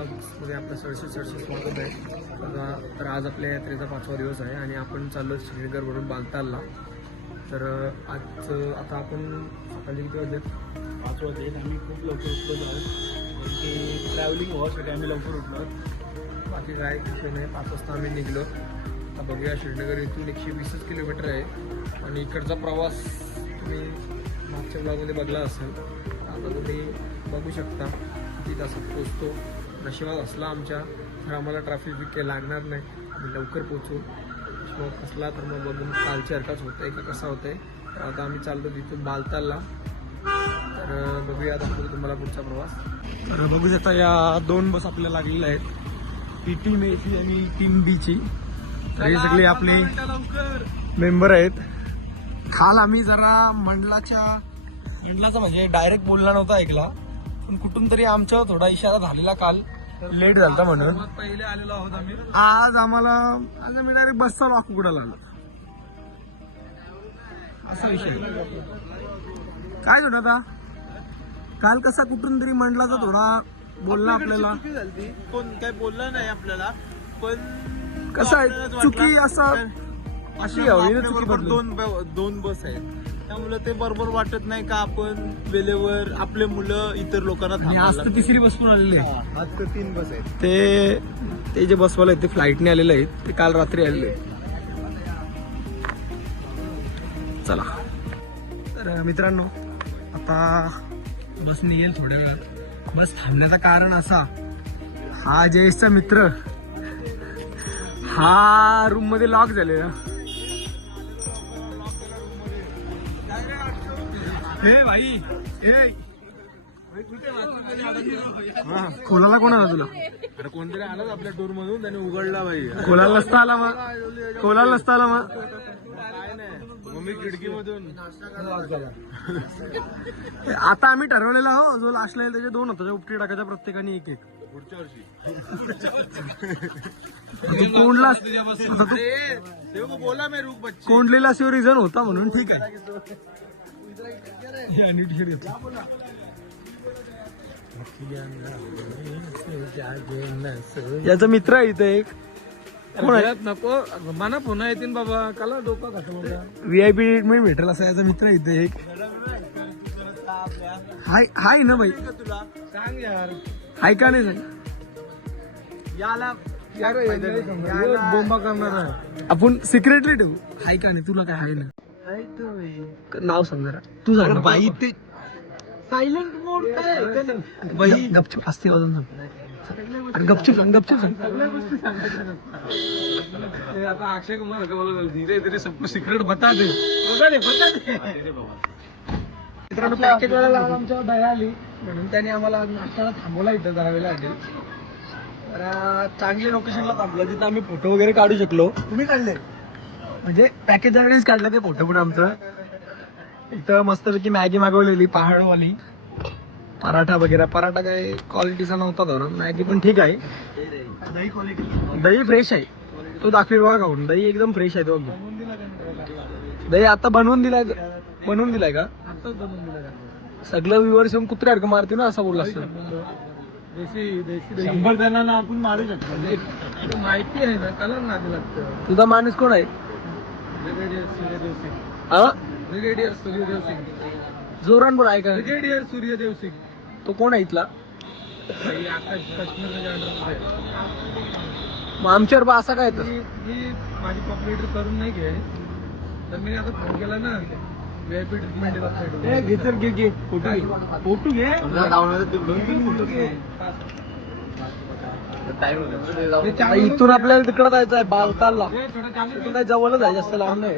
ब्लॉग्समध्ये आपलं सरसे स्वागत आहे. तर आज आपल्या यात्रेचा 5वा दिवस आहे आणि आपण चाललो श्रीनगरवरून बालतालला. तर आज आता आपण सकाळी किती वाजले? 5 वाजले. आम्ही खूप लवकर उठलो आहोत कारण की ट्रॅव्हलिंग व्हावासाठी आम्ही लवकर उठलो. बाकी काय विषय नाही. 5 वाजता आम्ही निघलो. आता बघूया, श्रीनगर इथून 120 किलोमीटर आहे आणि इकडचा प्रवास तुम्ही मागच्या ब्लॉगमध्ये बघला असेल. आता तुम्ही बघू शकता किती तासात पोचतो. नशिबात असला आमच्या तर आम्हाला ट्रॅफिक काही लागणार नाही, आम्ही लवकर पोचू. नशिबात असला तर मग बघून कालच्यासारखाच होतं आहे का कसा होतं आहे. तर आता आम्ही चाललो तिथून बालतालला. तर बघूया दाखवतो तुम्हाला पुढचा प्रवास. तर बघू शकता या 2 बस आपल्याला लागलेल्या आहेत, टीम एची आणि टीम बीची. तर हे सगळे आपले मेंबर आहेत. काल आम्ही जरा मंडलाचा म्हणजे डायरेक्ट बोलला नव्हता ऐकला, पण कुठून तरी आमच्या थोडा इशारा झालेला काल लेट झाला म्हणून पहिले आलेलो आहोत आम्ही. आज आम्ही डायरेक्ट बसचा लॉक उघडायला लागलो. असा विषय काय होता आता. काल कसा कुठून तरी मंडलाचा थोडा बोलला आपल्याला. चुकी झाली, कोण काय बोलला नाही आपल्याला, पण कसं आहे चुकी असं अशी हवी ना चुकी बदलून. दोन बस आहेत त्यामुळे ते बरोबर वाटत नाही का आपण वेळेवर आपले मुलं इतर लोकांना आणि आज तर तिसरी बस पण आलेली आहे. आज तर 3 बस आहेत. ते जे बसवाले आहेत ते फ्लाईटने आलेले आहेत, ते काल रात्री आलेले आहेत. चला तर मित्रांनो, आता बस निघेल थोड्या वेळात. बस थांबण्याचं कारण असा, हा जयेशचा मित्र हा रूम मध्ये लॉक झालेला. भाई खोलाला कोण आला तुला? अरे कोणतरी आलाच आपल्या टूर मधून, त्याने उघडला भाई. खोलाला नसता आला मग. काय नाही, मग मी खिडकीमधून. आता आम्ही ठरवलेला हो, जो लास्टला येईल त्याचे 2 होता उपटी टाकायच्या प्रत्येकाने 1-1. पुढच्या वर्षी बोला मी रुक बच्चे कोंडलेला शिव रिझन होता म्हणून ठीक आहे. याचा मित्र आहे इथे एक. कोण आहे? नको मना पुन्हा येतील बाबा, काला डोका खातो मला. VIP ट्रीटमेंट भेटेल असा याचा मित्र आहे इथे एक. हाय ना भाई, तुला सांग यार, हाय का नाही सांग. याला बोंबा करणार आहे आपण, सिक्रेटली ठेवू. हाय का नाही तुला काय हाय ना. नाव सांग जरा, तू सांग ना. बाई ते सायलेंट मोड काय गपचूप असते वाजून सांग. अरे गपचूप सांग. आता अक्षय कुमार का बोला, धीरे धीरे सबको सिक्रेट बता दे. मित्रांनो, पॅकेज वाला आमच्यावर दया आली म्हणून त्याने आम्हाला नाश्त्याला थांबवला इथं जरा वेळेला आधी. तर चांगल्या लोकेशनला थांबलं जिथं आम्ही फोटो वगैरे काढू शकलो. तुम्ही काढले म्हणजे पॅकेज जवळच काढलं ते फोटो पण आमचं. इथं मस्तपैकी मॅगी मागवलेली पहाडवाली, पराठा वगैरे. पराठा काय क्वालिटीचा नव्हता धरून, मॅगी पण ठीक आहे. दही क्वालिटी, दही फ्रेश आहे, तो दाखवेल बघा खाऊन. दही एकदम फ्रेश आहे. तो दही आता बनवून दिलाय का? आताच बनवून दिला. सगळं व्ह्युअर्स येऊन कुत्र्यासारखं मारते ना असं बोलला असतं. देशी 100 जणांना आपण मारू शकतो. माहिती आहे ना, कलर नादी लागतं. तुझा माणूस कोण आहे? सूर्यदेव सिंग. हा, ब्रिगेडियर सूर्यदेव सिंग. जोरान बोल आहे का? ब्रिगेडियर सूर्यदेव सिंग. तो कोण आहे इथला? आकाश काश्मीरच्या अंडर आहे. मग आमच्यावर बा असा काय तर? ही माझी पॉप्युलेटर करून नाही घे, तर मी आता फोन केला ना, VIP ट्रीटमेंट घे फोटो घे. इथून आपल्याला तिकडे जायचं आहे बालतालला. इथून काय जवळच आहे, जास्त लांब नाही.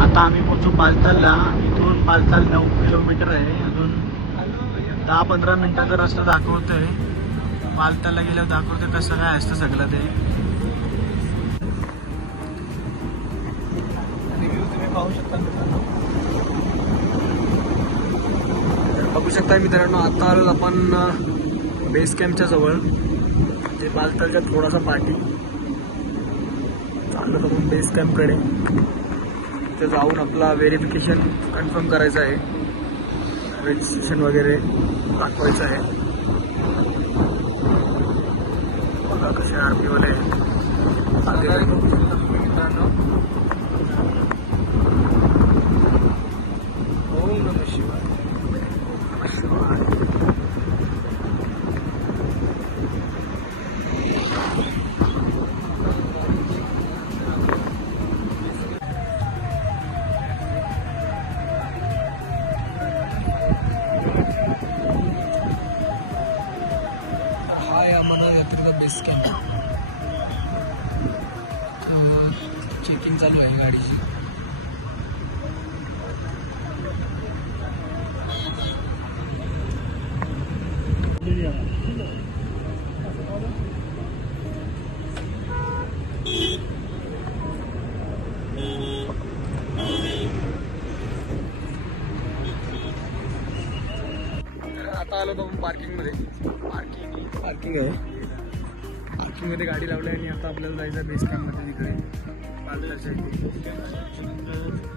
आता आम्ही पोहोचू बालतालला. इथून बालताल 9 किलोमीटर आहे. अजून 10-15 मिनिटाचा रस्ता दाखवतोय. बालतालला गेल्यावर दाखवतोय कसं काय असतं सगळं ते. पाहू शकता बघू शकता मित्रांनो, आता आपण बेस कॅम्पच्या जवळ म्हणजे बालतालच्या थोडासा पाठी चाललो तर मग बेस कॅम्पकडे. तिथे जाऊन आपला व्हेरिफिकेशन कन्फर्म करायचं आहे, रजिस्ट्रेशन वगैरे दाखवायचं आहे. बघा कसे आर्मीवाले ओम नमः शिवाय. हा आहे अमरनाथ यात्रेचा बेस कॅम्प. चेकिंग चालू आहे गाडीची. आता आलो तर पार्किंगमध्ये. पार्किंग आहे. पार्किंगमध्ये गाडी लावली आणि आता आपल्याला जायचं बेस कॅम्पमध्ये तिकडे पार्लरच्या इथे.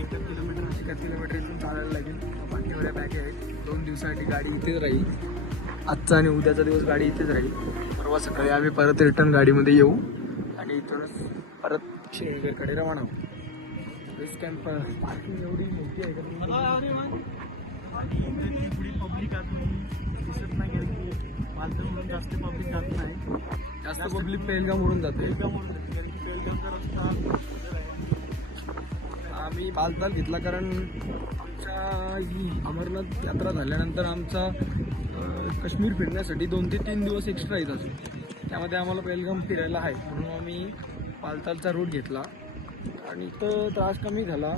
1 किलोमीटर इथून चालायला लागेल. बाकीवऱ्या बॅगे आहेत. 2 दिवसासाठी गाडी इथेच राहील. आजचा आणि उद्याचा दिवस गाडी इथेच राहील. परवा सकाळी आम्ही परत रिटर्न गाडीमध्ये येऊ आणि इथूनच परत श्रीनगरकडे रवाना होऊ. बेस कॅम्प पार्किंग एवढी मोठी आहे का आणि इकडे थोडी पब्लिक अजून दिसत नाही, कारण की बालतालमधून जास्त पब्लिक जात नाही. जास्त पब्लिक पेलगाम म्हणून जाते. पेलगामवरून जाते, कारण की पेलगामचा रस्ता आम्ही बालताल घेतला कारण आमच्या ही अमरनाथ यात्रा झाल्यानंतर आमचा काश्मीर फिरण्यासाठी 2 ते 3 दिवस एक्स्ट्रा येतात. त्यामध्ये आम्हाला पेलगाम फिरायला आहे, म्हणून आम्ही बालतालचा रूट घेतला आणि इथं त्रास कमी झाला.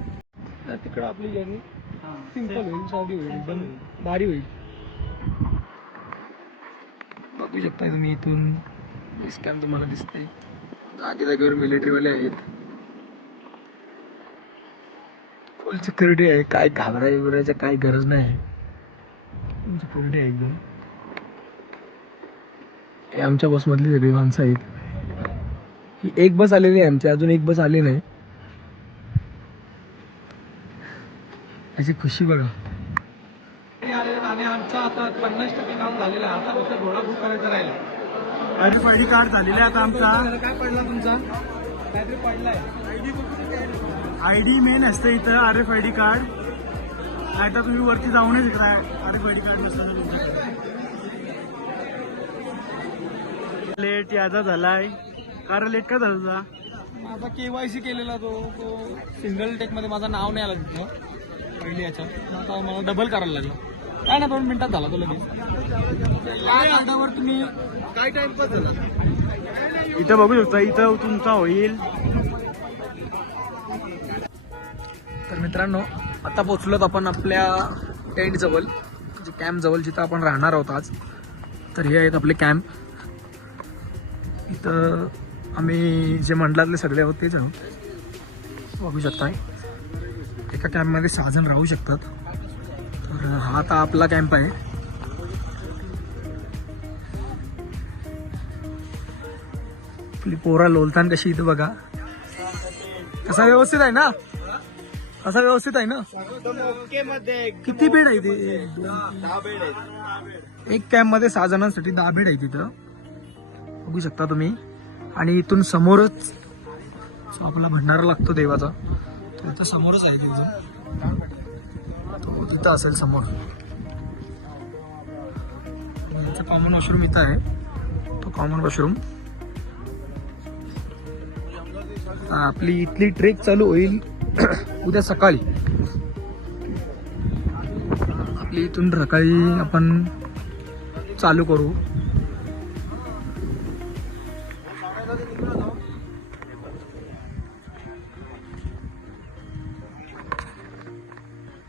तिकडं आपली जर्नी सिंपल होईल, साधी होईल, एकदम भारी होईल. बघू शकताय तुम्ही इथून बेस कॅम्प तुम्हाला दिसते. जागेवर मिलिटरीवाले आहेत. फुल सिक्युरिटी आहे. काय घाबरायचं काय गरज नाही. सिक्युरिटी आहे एकदम. हे आमच्या बसमधली सगळी माणसं आहेत. ही एक बस आलेली आहे आमची, अजून एक बस आली नाही. याची खुशी बघा. आणि आमचा आता 50% काम झालेलं आहे. आता फक्त घोडा बुक करायचा राहिला. आयडी कार्ड झालेला आहे आता आमचा. काय पडला तुमचा? काहीतरी पडलाय. आयडी मेन असतं इथं, RFID कार्ड. नाही तर तुम्ही वरती जाऊनच इकडे RFID कार्ड नसतं तुमच्याकडे. लेट याचा झालाय. कारण लेट का झाला तुझा? माझा KYC केलेला तो सिंगल टेकमध्ये माझं नाव नाही आलं तिथं पहिली याच्यात. आता मला डबल करायला लागलं. काय ना 2 मिनिटात झाला तो लगेच. काय कार्डावर तुम्ही काय टाइमपास झाला? इथं बघू शकता, इथं तुमचा होईल. तर मित्रांनो, आता पोचलोत आपण आपल्या टेंट जवळ, म्हणजे कॅम्प जवळ, जिथं आपण राहणार आहोत आज. तर हे आहेत आपले कॅम्प. इथं आम्ही जे मंडळातले सगळे आहोत तेच आहोत. बघू शकताय एका कॅम्पमध्ये 6 जण राहू शकतात. तर हा आता आपला कॅम्प आहे. आपली पोरा लोलतान कशी इथं बघा. कसा व्यवस्थित आहे ना? असा व्यवस्थित आहे ना? किती बेड आहे ते? 10 बेड आहेत. एक कॅम्प मध्ये 6 जणांसाठी 10 बेड आहे तिथं. बघू शकता तुम्ही. आणि इथून समोरच जो आपला भंडारा लागतो देवाचा, तो इथं समोरच आहे. तो तिथं असेल समोर. यांचं कॉमन वॉशरूम इथं आहे. तो कॉमन वॉशरूम. आपली इथली ट्रेक चालू होईल उद्या सकाळी. आपली इथून सकाळी आपण चालू करू.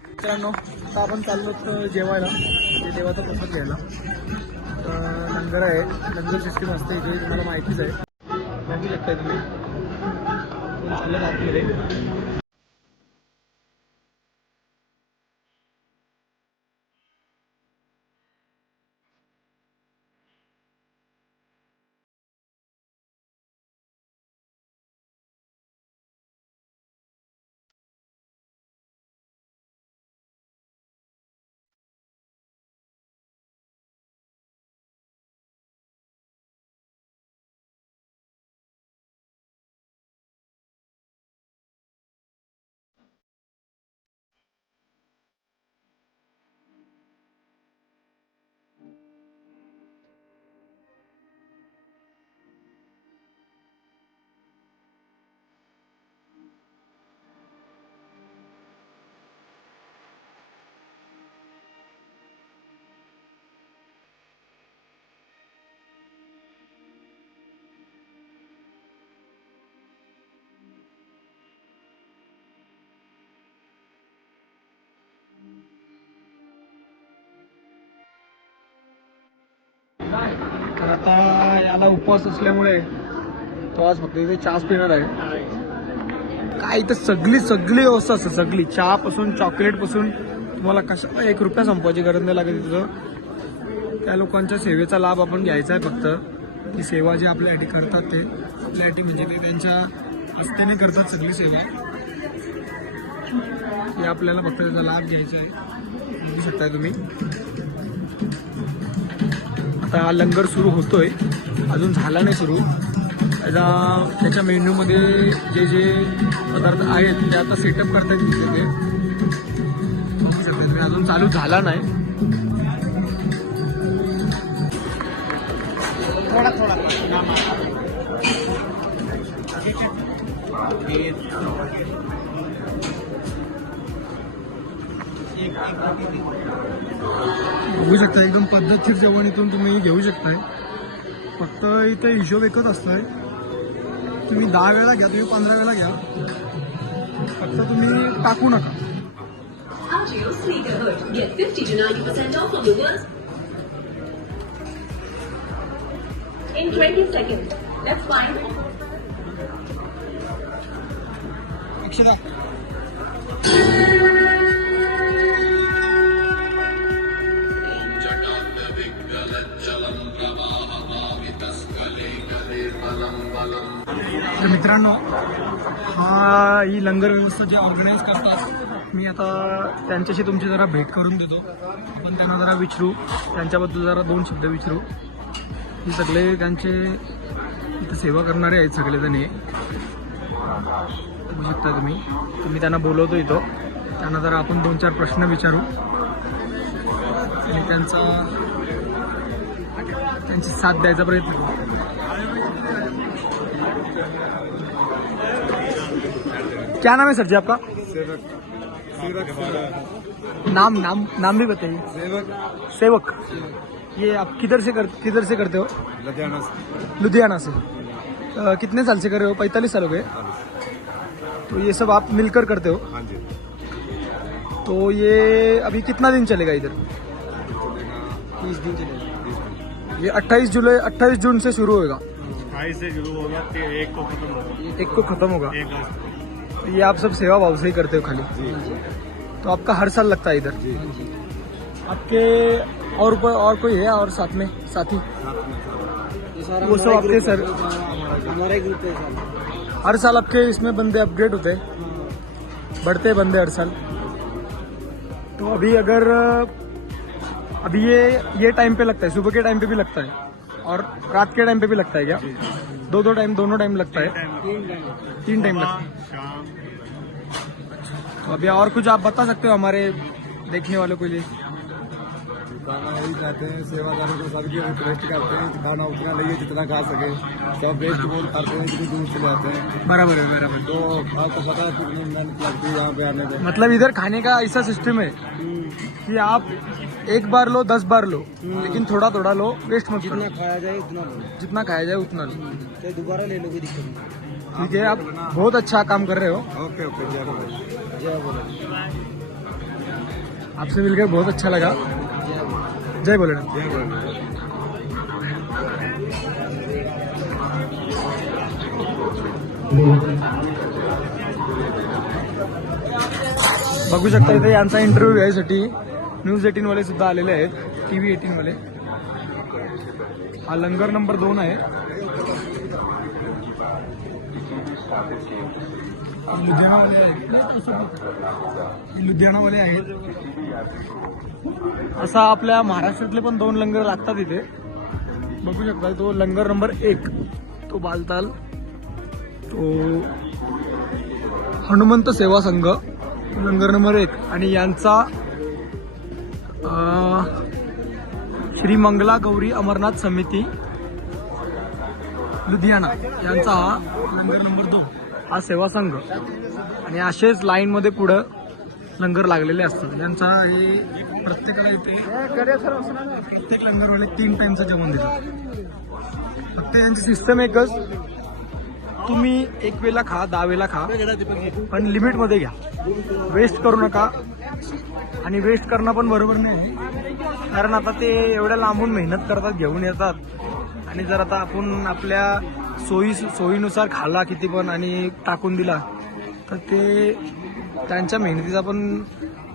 मित्रांनो, आता आपण चाललो जेवायला, म्हणजे देवाचा प्रसाद घ्यायला. लंगर आहे, लंगर सिस्टीम असते इथे, तुम्हाला माहितीच आहे. बघू शकताय तुम्ही. चाललं आतमध्ये. तर आता याला उपवास असल्यामुळे तो आज फक्त इथे चहाच पिणार आहे. काय इथं सगळी व्यवस्था असते, सगळी चहापासून चॉकलेटपासून तुम्हाला कशा 1 रुपया संपवायची गरज नाही लागत तिथं. त्या लोकांच्या सेवेचा लाभ आपण घ्यायचा आहे फक्त. ती सेवा जी आपल्यासाठी करतात ते आपल्यासाठी म्हणजे ते त्यांच्या आस्थेने करतात सगळी सेवा. हे आपल्याला फक्त त्याचा लाभ घ्यायचा आहे. बघू शकताय तुम्ही. आता लंगर सुरू होतोय, अजून झाला नाही सुरू. त्याच्या मेन्यूमध्ये जे जे पदार्थ आहेत ते आता सेटअप करता येतील तिथे. बघू शकता तुम्ही, अजून चालू झाला नाही. थोडा थोडा बघू शकता एकदम पद्धतशीर जेवण इथून तुम्ही घेऊ शकताय. फक्त इथे हिशोब एकच असतोय, तुम्ही 10 वेळा घ्या, तुम्ही 15 वेळा घ्या, फक्त तुम्ही टाकू नका. Agio Sneakerhood. Get 50 to 90% off on the worst in 20 seconds. That's fine. Akshara तर मित्रांनो, ही लंगर व्यवस्था जे ऑर्गनाईज करतात, मी आता त्यांच्याशी तुमची जरा भेट करून देतो. आपण त्यांना जरा विचारू, त्यांच्याबद्दल जरा 2 शब्द विचारू. हे सगळे त्यांचे इथं सेवा करणारे आहेत सगळेजण. बघू शकता तुम्ही त्यांना बोलवतो इथं. त्यांना जरा आपण 2-4 प्रश्न विचारू आणि त्यांची साथ द्यायचा प्रयत्न करू. क्या नाम है सर जी आपका? नाम भी बताइए. सेवक. ये आप किधर से करते हो? लुधियाना से. कितने साल से कर रहे हो? 45 साल हो गए. तो ये सब आप मिलकर करते हो? हाँ जी. तो ये अभी कितना दिन चलेगा इधर? 30 दिन चलेगा. ये 28 जून से शुरू होगा. 28 से शुरू होगा, 1 को खत्म होगा. 1 को खत्म होगा. 1 अगस्त. ये आप सब सेवा भाव से ही करते हो खाली? जी. तो आपका हर साल लगता है इधर? जी. आपके और कोई है और साथ में साथी? वो सब आपके सर हमारा ग्रुप है सर. हर साल आपके इसमें बंदे अपग्रेड होते हैं, बढ़ते हैं बंदे हर साल. तो अभी ये टाइम पे लगता है, सुबह के टाइम पे भी लगता है और रात के टाइम पे भी लगता है क्या? दोनों टाइम लगता है? 3 टाइम लगता है. शाम. तो अभी और कुछ आप बता सकते हो हमारे देखने वालों के लिए? खाना यही चाहते हैं, सेवादारों को सबकी रिक्वेस्ट करते हैं, खाना उतना लइए जितना खा सके. सब वेस्ट बहुत करते हैं, इतनी दूर से लाते हैं. बराबर है. तो आपको पता है कितनी मेहनत लगती है यहाँ पे आने में. मतलब इधर खाने का ऐसा सिस्टम है कि आप 1 बार लो 10 बार लो, लेकिन थोड़ा थोड़ा लो, वेस्ट मत करो. खाया जाए उतना लो, जितना खाया जाए उतना लो. चाहे दोबारा ले लो, कोई दिक्कत नहीं. ठीक है, आप बहुत अच्छा काम कर रहे हो. Okay okay. जय बोलो. जय बोलो. आपसे मिलकर बहुत अच्छा लगा. जय भोलेनाथ. जय बोलो. बघू शकता इथे यांचा इंटरव्ह्यू घ्यायसाठी न्यूज 18 वाले सुद्धा आलेले आहेत, TV 18 वाले. हा लंगर नंबर 2 आहे. लुधियानावाले आहेत. असा आपल्या महाराष्ट्रातले पण 2 लंगर लागतात इथे. बघू शकता तो लंगर नंबर 1 तो बालताल, तो हनुमंत सेवा संघ लंगर नंबर 1 आणि यांचा श्री मंगला गौरी अमरनाथ समिती लुधियाना यांचा हा लंगर नंबर 2 हा सेवा संघ. आणि असेच लाईन मध्ये पुढं लंगर लागलेले असतात. यांचा हे प्रत्येकाला इथे प्रत्येक लंगरवाले 3 टाइमचं जेवण देतात. फक्त यांची सिस्टम एकच, तुम्ही 1 वेळेला खा, 10 वेळेला खा, पण लिमिट मध्ये घ्या. वेस्ट करू नका आणि वेस्ट करणं पण बरोबर नाही. कारण आता ते एवढ्या लांबून मेहनत करतात, घेऊन येतात आणि जर आता आपण आपल्या सोयीनुसार खाल्ला किती पण आणि टाकून दिला तर ते त्यांच्या मेहनतीचा पण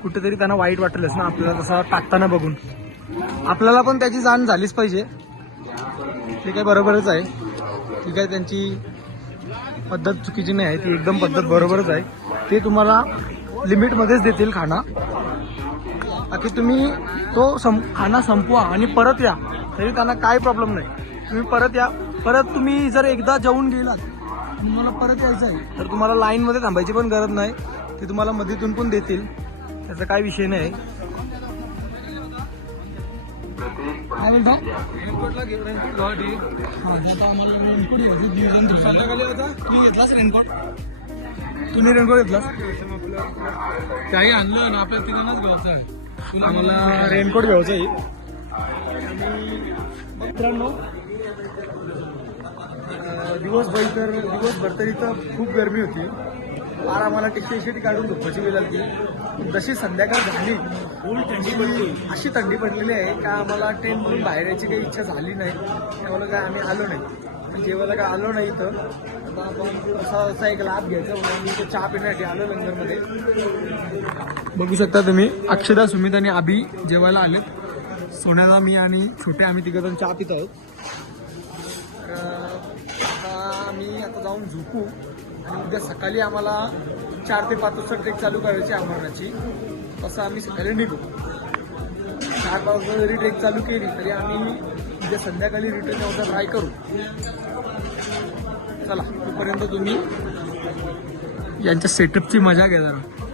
कुठेतरी त्यांना वाईट वाटेलच ना आपल्याला तसा टाकताना बघून. आपल्याला पण त्याची जाण झालीच पाहिजे. ते काय बरोबरच आहे, ती काय त्यांची पद्धत चुकीची नाही आहे, ती एकदम पद्धत बरोबरच आहे. ते तुम्हाला लिमिटमध्येच देतील खाना, बाकी तुम्ही तो खाना संपवा आणि परत या तरी त्यांना काय प्रॉब्लेम नाही. तुम्ही परत या, परत तुम्ही जर एकदा जेवून गेलात तुम्हाला परत यायचं आहे तर तुम्हाला लाईनमध्ये थांबायची पण गरज नाही, ते तुम्हाला मध्येतून पण देतील, त्याचा काय विषय नाही. काय बोलता? रेनकोटला घेऊन रेनकोट घ्यावी. हा आता आम्हाला रेनकोट घ्यायचं. संध्याकाळी होता तू घेतलास रेनकोट? तुम्ही रेनकोट घेतलास? काही आणलं ना आपल्या तिघांनाच घ्यायचं आहे. आम्हाला रेनकोट घ्यायचं आहे. मित्रांनो दिवसभर तर इथं खूप गरमी होती, फार आम्हाला टी काढून झोपायची वेळ लागली. जशी संध्याकाळ झाली फुल थंडी पडली, अशी थंडी पडलेली आहे का आम्हाला ट्रेनमधून बाहेर यायची काही इच्छा झाली नाही. त्यामुळे काय आम्ही आलो नाही, पण जेवायला काय आलो नाही इथं. आता आपण असा एक लाभ घ्यायचा म्हणून आम्ही इथं चहा पिण्यासाठी आलो लंगरमध्ये. बघू शकता तुम्ही, अक्षदा, सुमित आणि अभि जेवायला आलेत. सोन्याला, मी आणि छोटे आम्ही तिघजण चहा पित आहोत. तर आम्ही आता जाऊन झोपू आणि उद्या सकाळी आम्हाला 4 ते 5 वाजता ट्रेक चालू करायची अमरनाथची. तसं आम्ही सकाळी निघू. 4 वाजता जरी ट्रेक चालू केली तरी आम्ही उद्या संध्याकाळी रिटर्न यायचा ट्राय करू. चला, तोपर्यंत तुम्ही यांच्या सेटअपची मजा घ्या जरा.